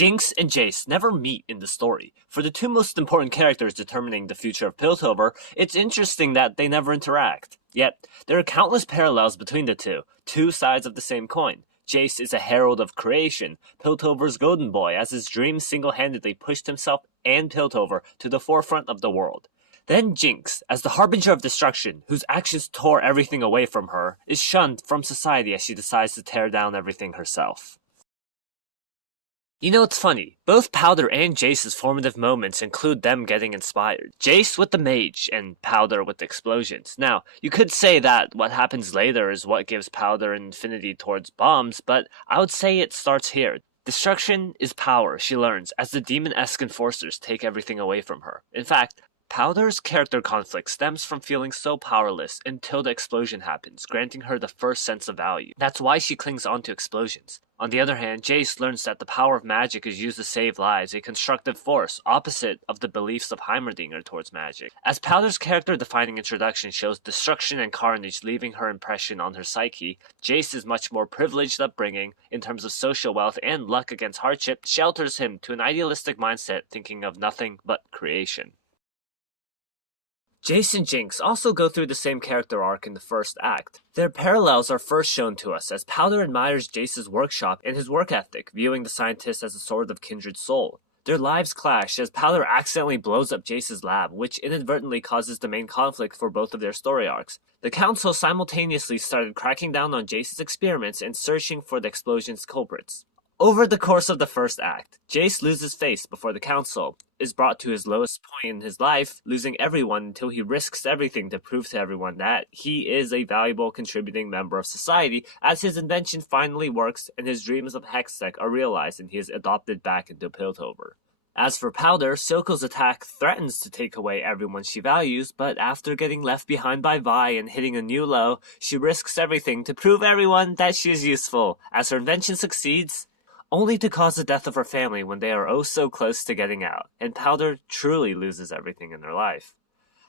Jinx and Jayce never meet in the story. For the two most important characters determining the future of Piltover, it's interesting that they never interact. Yet, there are countless parallels between the two sides of the same coin. Jayce is a herald of creation, Piltover's golden boy, as his dreams single-handedly pushed himself and Piltover to the forefront of the world. Then Jinx, as the harbinger of destruction, whose actions tore everything away from her, is shunned from society as she decides to tear down everything herself. You know, it's funny. Both Powder and Jayce's formative moments include them getting inspired. Jayce with the mage, and Powder with the explosions. Now, you could say that what happens later is what gives Powder an affinity towards bombs, but I would say it starts here. Destruction is power, she learns, as the demon-esque enforcers take everything away from her. In fact, Powder's character conflict stems from feeling so powerless until the explosion happens, granting her the first sense of value. That's why she clings on to explosions. On the other hand, Jayce learns that the power of magic is used to save lives, a constructive force, opposite of the beliefs of Heimerdinger towards magic. As Powder's character-defining introduction shows destruction and carnage leaving her impression on her psyche, Jayce's much more privileged upbringing, in terms of social wealth and luck against hardship, shelters him to an idealistic mindset thinking of nothing but creation. Jayce and Jinx also go through the same character arc in the first act. Their parallels are first shown to us as Powder admires Jayce's workshop and his work ethic, viewing the scientist as a sort of kindred soul. Their lives clash as Powder accidentally blows up Jayce's lab, which inadvertently causes the main conflict for both of their story arcs. The Council simultaneously started cracking down on Jayce's experiments and searching for the explosion's culprits. Over the course of the first act, Jayce loses face before the Council, is brought to his lowest point in his life, losing everyone until he risks everything to prove to everyone that he is a valuable contributing member of society as his invention finally works and his dreams of Hextech are realized and he is adopted back into Piltover. As for Powder, Silco's attack threatens to take away everyone she values, but after getting left behind by Vi and hitting a new low, she risks everything to prove everyone that she is useful. As her invention succeeds, only to cause the death of her family when they are oh so close to getting out, and Powder truly loses everything in her life.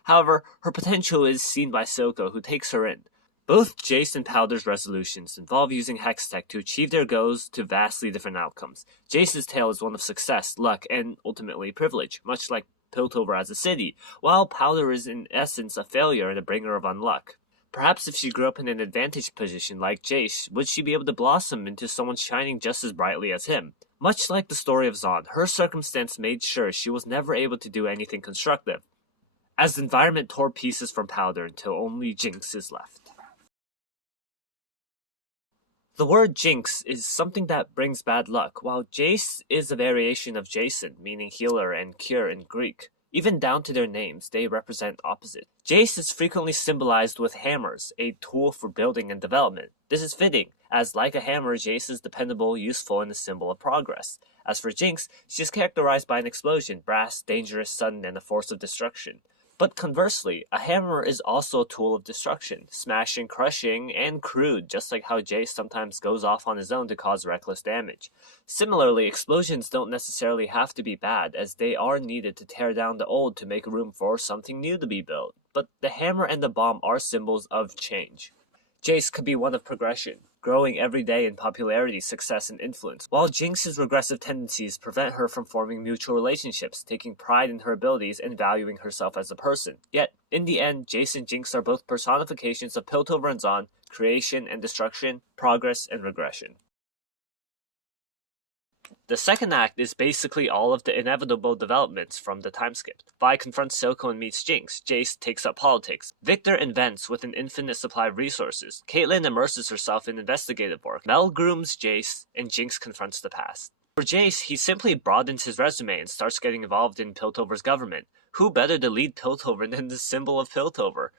However, her potential is seen by Silco, who takes her in. Both Jayce and Powder's resolutions involve using Hextech to achieve their goals to vastly different outcomes. Jayce's tale is one of success, luck, and ultimately privilege, much like Piltover as a city, while Powder is in essence a failure and a bringer of unluck. Perhaps if she grew up in an advantaged position like Jayce, would she be able to blossom into someone shining just as brightly as him? Much like the story of Zon, her circumstance made sure she was never able to do anything constructive, as the environment tore pieces from Powder until only Jinx is left. The word Jinx is something that brings bad luck, while Jayce is a variation of Jason, meaning healer and cure in Greek. Even down to their names, they represent opposite. Jayce is frequently symbolized with hammers, a tool for building and development. This is fitting, as like a hammer, Jayce is dependable, useful, and a symbol of progress. As for Jinx, she is characterized by an explosion, brass, dangerous, sudden, and a force of destruction. But conversely, a hammer is also a tool of destruction, smashing, crushing, and crude, just like how Jayce sometimes goes off on his own to cause reckless damage. Similarly, explosions don't necessarily have to be bad, as they are needed to tear down the old to make room for something new to be built. But the hammer and the bomb are symbols of change. Jayce could be one of progression, growing every day in popularity, success, and influence, while Jinx's regressive tendencies prevent her from forming mutual relationships, taking pride in her abilities, and valuing herself as a person. Yet, in the end, Jayce and Jinx are both personifications of Piltover and Zon, creation and destruction, progress and regression. The second act is basically all of the inevitable developments from the time skip. Vi confronts Silco and meets Jinx. Jayce takes up politics. Victor invents with an infinite supply of resources. Caitlyn immerses herself in investigative work. Mel grooms Jayce, and Jinx confronts the past. For Jayce, he simply broadens his resume and starts getting involved in Piltover's government. Who better to lead Piltover than the symbol of Piltover?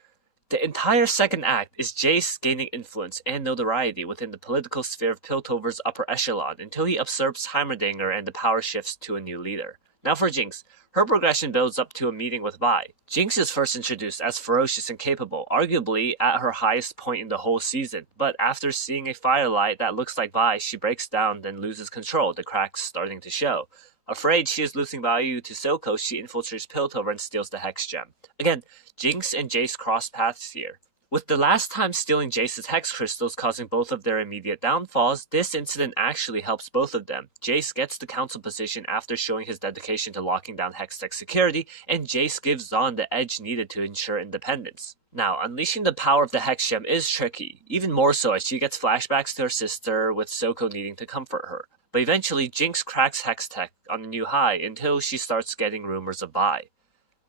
The entire second act is Jayce gaining influence and notoriety within the political sphere of Piltover's upper echelon until he usurps Heimerdinger and the power shifts to a new leader. Now for Jinx, her progression builds up to a meeting with Vi. Jinx is first introduced as ferocious and capable, arguably at her highest point in the whole season, but after seeing a firelight that looks like Vi, she breaks down then loses control, the cracks starting to show. Afraid she is losing value to Silco, she infiltrates Piltover and steals the Hex Gem. Again, Jinx and Jayce cross paths here. With the last time stealing Jayce's hex crystals causing both of their immediate downfalls, this incident actually helps both of them. Jayce gets the council position after showing his dedication to locking down Hextech security, and Jayce gives Zaun the edge needed to ensure independence. Now, unleashing the power of the Hex Gem is tricky, even more so as she gets flashbacks to her sister, with Soko needing to comfort her. But eventually, Jinx cracks Hextech on a new high until she starts getting rumors of Vi.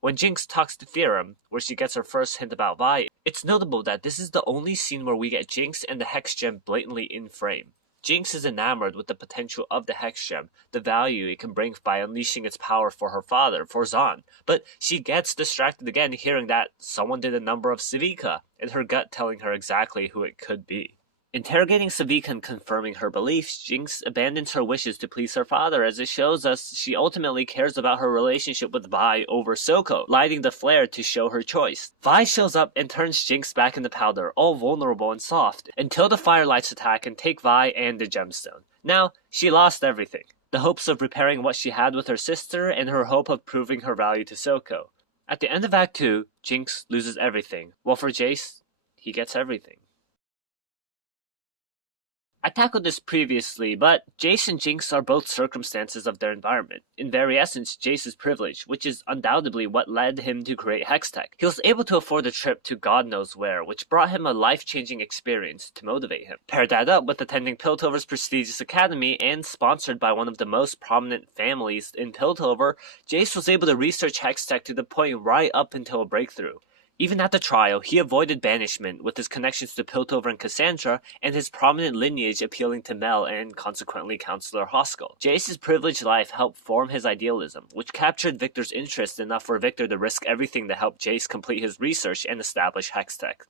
When Jinx talks to Theorem, where she gets her first hint about Vi, it's notable that this is the only scene where we get Jinx and the Hex Gem blatantly in frame. Jinx is enamored with the potential of the Hex Gem, the value it can bring by unleashing its power for her father, for Zaun, but she gets distracted again hearing that someone did a number of Civica, and her gut telling her exactly who it could be. Interrogating Civica and confirming her beliefs, Jinx abandons her wishes to please her father, as it shows us she ultimately cares about her relationship with Vi over Soko, lighting the flare to show her choice. Vi shows up and turns Jinx back into powder, all vulnerable and soft, until the Firelights attack and take Vi and the gemstone. Now, she lost everything. The hopes of repairing what she had with her sister, and her hope of proving her value to Soko. At the end of Act 2, Jinx loses everything, while for Jayce, he gets everything. I tackled this previously, but Jayce and Jinx are both circumstances of their environment. In very essence, Jayce is privilege, which is undoubtedly what led him to create Hextech. He was able to afford a trip to God knows where, which brought him a life-changing experience to motivate him. Pair that up with attending Piltover's prestigious academy and sponsored by one of the most prominent families in Piltover, Jayce was able to research Hextech to the point right up until a breakthrough. Even at the trial, he avoided banishment with his connections to Piltover and Cassandra, and his prominent lineage appealing to Mel and consequently Counselor Hoskell. Jayce's privileged life helped form his idealism, which captured Victor's interest enough for Victor to risk everything to help Jayce complete his research and establish Hextech.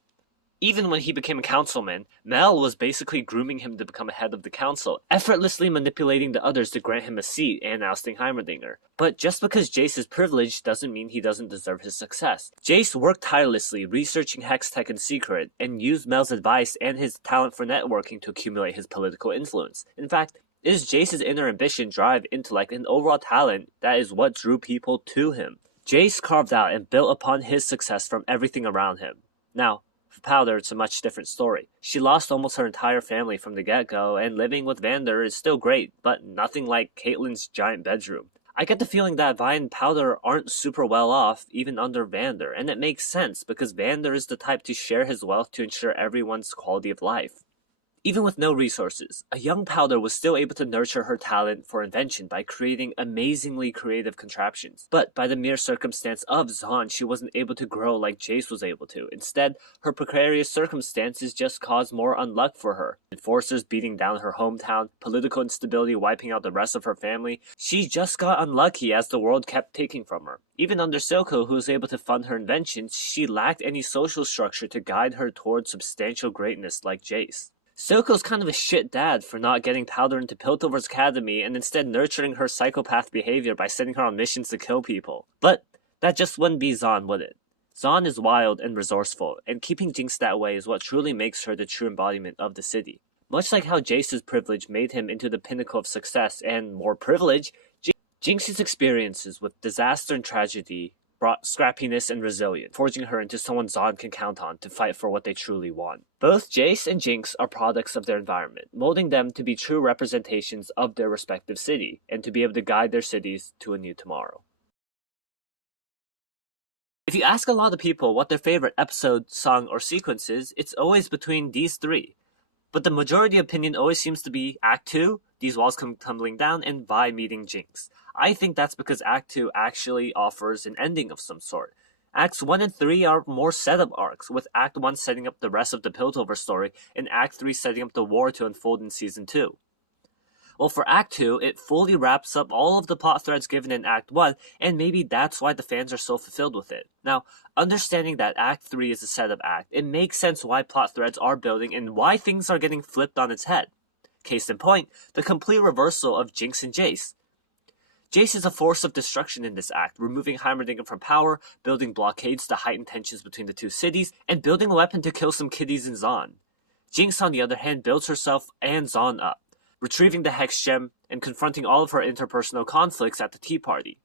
Even when he became a councilman, Mel was basically grooming him to become a head of the council, effortlessly manipulating the others to grant him a seat and ousting Heimerdinger. But just because Jayce is privileged doesn't mean he doesn't deserve his success. Jayce worked tirelessly researching Hextech in secret, and used Mel's advice and his talent for networking to accumulate his political influence. In fact, it is Jayce's inner ambition, drive, intellect, and overall talent that is what drew people to him. Jayce carved out and built upon his success from everything around him. Now, for Powder, it's a much different story. She lost almost her entire family from the get-go, and living with Vander is still great, but nothing like Caitlyn's giant bedroom. I get the feeling that Vi and Powder aren't super well off, even under Vander, and it makes sense because Vander is the type to share his wealth to ensure everyone's quality of life. Even with no resources, a young Powder was still able to nurture her talent for invention by creating amazingly creative contraptions. But by the mere circumstance of Zaun, she wasn't able to grow like Jayce was able to. Instead, her precarious circumstances just caused more unluck for her. Enforcers beating down her hometown, political instability wiping out the rest of her family. She just got unlucky as the world kept taking from her. Even under Soko, who was able to fund her inventions, she lacked any social structure to guide her towards substantial greatness like Jayce. Soko's kind of a shit dad for not getting Powder into Piltover's academy and instead nurturing her psychopath behavior by sending her on missions to kill people. But that just wouldn't be Zaun, would it? Zaun is wild and resourceful, and keeping Jinx that way is what truly makes her the true embodiment of the city. Much like how Jayce's privilege made him into the pinnacle of success and more privilege, Jinx's experiences with disaster and tragedy brought scrappiness and resilience, forging her into someone Zaun can count on to fight for what they truly want. Both Jayce and Jinx are products of their environment, molding them to be true representations of their respective city, and to be able to guide their cities to a new tomorrow. If you ask a lot of people what their favorite episode, song, or sequence is, it's always between these three. But the majority opinion always seems to be Act 2, these walls come tumbling down, and Vi meeting Jinx. I think that's because Act 2 actually offers an ending of some sort. Acts 1 and 3 are more setup arcs, with Act 1 setting up the rest of the Piltover story, and Act 3 setting up the war to unfold in Season 2. Well, for Act 2, it fully wraps up all of the plot threads given in Act 1, and maybe that's why the fans are so fulfilled with it. Now, understanding that Act 3 is a setup act, it makes sense why plot threads are building and why things are getting flipped on its head. Case in point, the complete reversal of Jinx and Jayce. Jayce is a force of destruction in this act, removing Heimerdinger from power, building blockades to heighten tensions between the two cities, and building a weapon to kill some kiddies in Zaun. Jinx, on the other hand, builds herself and Zaun up, retrieving the Hex Gem and confronting all of her interpersonal conflicts at the Tea Party.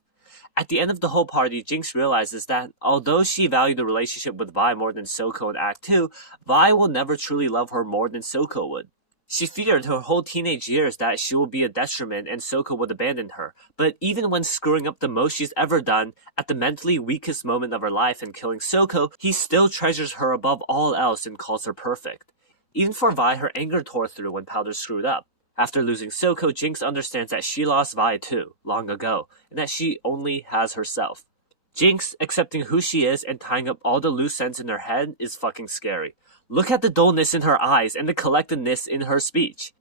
At the end of the whole party, Jinx realizes that although she valued the relationship with Vi more than Silco in Act 2, Vi will never truly love her more than Silco would. She feared her whole teenage years that she will be a detriment and Silco would abandon her, but even when screwing up the most she's ever done, at the mentally weakest moment of her life and killing Silco, he still treasures her above all else and calls her perfect. Even for Vi, her anger tore through when Powder screwed up. After losing Silco, Jinx understands that she lost Vi too, long ago, and that she only has herself. Jinx, accepting who she is and tying up all the loose ends in her head is fucking scary. Look at the dullness in her eyes and the collectedness in her speech.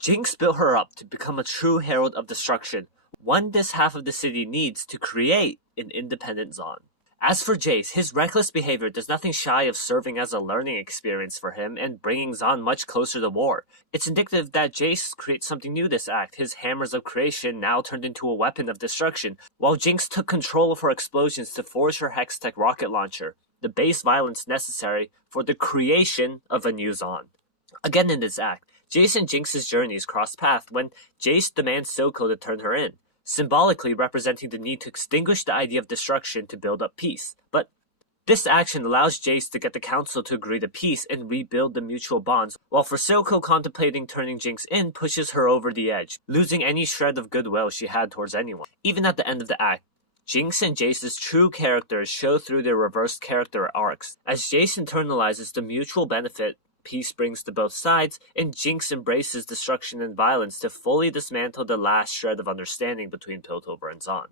Jinx built her up to become a true herald of destruction, one this half of the city needs to create an independent Zaun. As for Jayce, his reckless behavior does nothing shy of serving as a learning experience for him and bringing Zaun much closer to war. It's indicative that Jayce creates something new this act, his hammers of creation now turned into a weapon of destruction, while Jinx took control of her explosions to forge her Hextech rocket launcher, the base violence necessary for the creation of a new Zaun. Again in this act, Jayce and Jinx's journeys cross paths when Jayce demands Silco to turn her in, symbolically representing the need to extinguish the idea of destruction to build up peace. But this action allows Jayce to get the council to agree to peace and rebuild the mutual bonds, while for Silco contemplating turning Jinx in pushes her over the edge, losing any shred of goodwill she had towards anyone. Even at the end of the act, Jinx and Jayce's true characters show through their reversed character arcs, as Jayce internalizes the mutual benefit peace brings to both sides, and Jinx embraces destruction and violence to fully dismantle the last shred of understanding between Piltover and Zaun.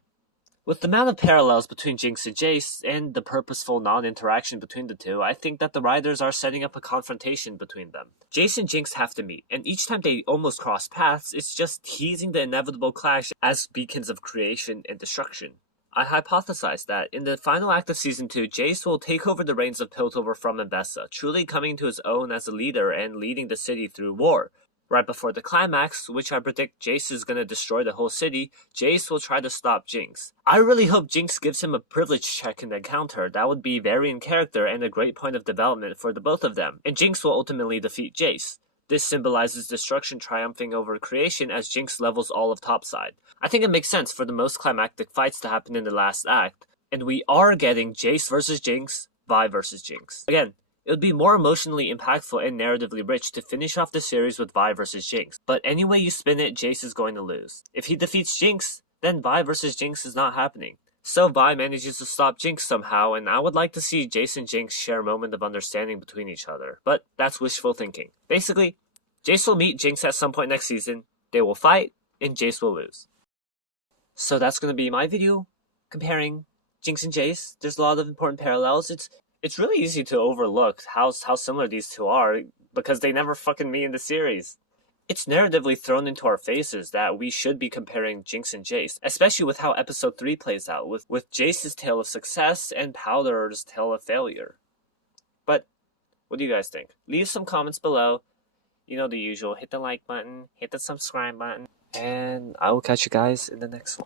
With the amount of parallels between Jinx and Jayce, and the purposeful non-interaction between the two, I think that the writers are setting up a confrontation between them. Jayce and Jinx have to meet, and each time they almost cross paths, it's just teasing the inevitable clash as beacons of creation and destruction. I hypothesize that in the final act of Season 2, Jayce will take over the reins of Piltover from Mbessa, truly coming to his own as a leader and leading the city through war. Right before the climax, which I predict Jayce is going to destroy the whole city, Jayce will try to stop Jinx. I really hope Jinx gives him a privilege check in the encounter. That would be very in character and a great point of development for the both of them, and Jinx will ultimately defeat Jayce. This symbolizes destruction triumphing over creation as Jinx levels all of topside. I think it makes sense for the most climactic fights to happen in the last act, and we are getting Jayce versus Jinx, Vi versus Jinx. Again, it would be more emotionally impactful and narratively rich to finish off the series with Vi versus Jinx, but any way you spin it, Jayce is going to lose. If he defeats Jinx, then Vi versus Jinx is not happening. So Vi manages to stop Jinx somehow, and I would like to see Jayce and Jinx share a moment of understanding between each other, but that's wishful thinking. Basically, Jayce will meet Jinx at some point next season, they will fight, and Jayce will lose. So that's going to be my video comparing Jinx and Jayce. There's a lot of important parallels. It's really easy to overlook how similar these two are because they never fucking meet in the series. It's narratively thrown into our faces that we should be comparing Jinx and Jayce, especially with how episode 3 plays out, with Jayce's tale of success and Powder's tale of failure. But what do you guys think? Leave some comments below. You know the usual, hit the like button, hit the subscribe button, and I will catch you guys in the next one.